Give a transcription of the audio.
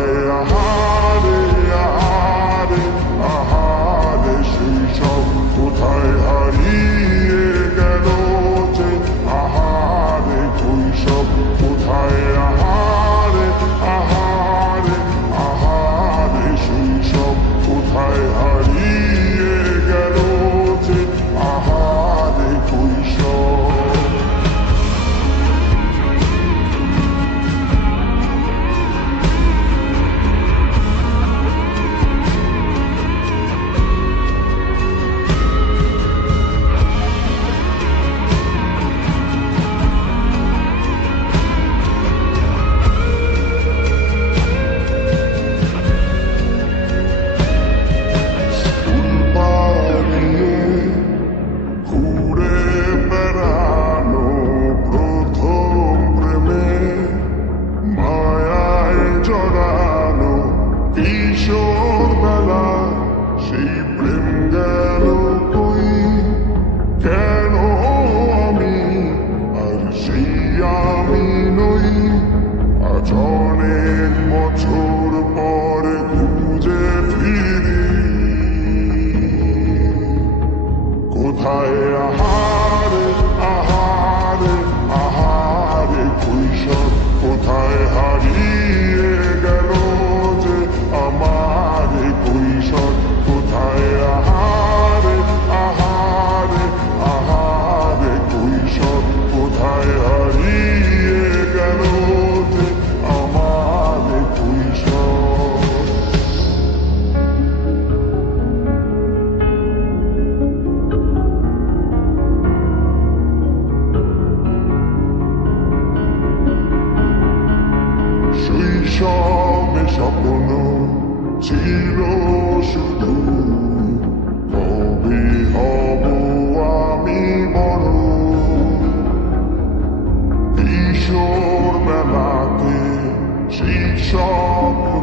কোথায় আহারে আহারে আহারে শৈশব কোথায় হারিয়ে গেল যে আহারে কৈশব কোথায় আহারে আহারে আহারে শৈশব কোথায় হারিয়ে গেল যে আহারে কৈশব কিশোরবেলা সেই প্রেম গেল কই কেন আমি আর সেই আমি নই আজ অনেক বছর পরে খুঁজে ফিরি কোথায় আহারে আহারে আহারে কৈশোর কোথায় হারিয়ে গেল যে আমার কৈশোর কোথায় আহারে আহারে আহারে কৈশোর কোথায় হারিয়ে গেল যে আমার কৈশোর শৈশবে স্বপ্ন ছিল শুধু কবে হব আমি বড় কিশোর বেলাতে সেই স্বপ্ন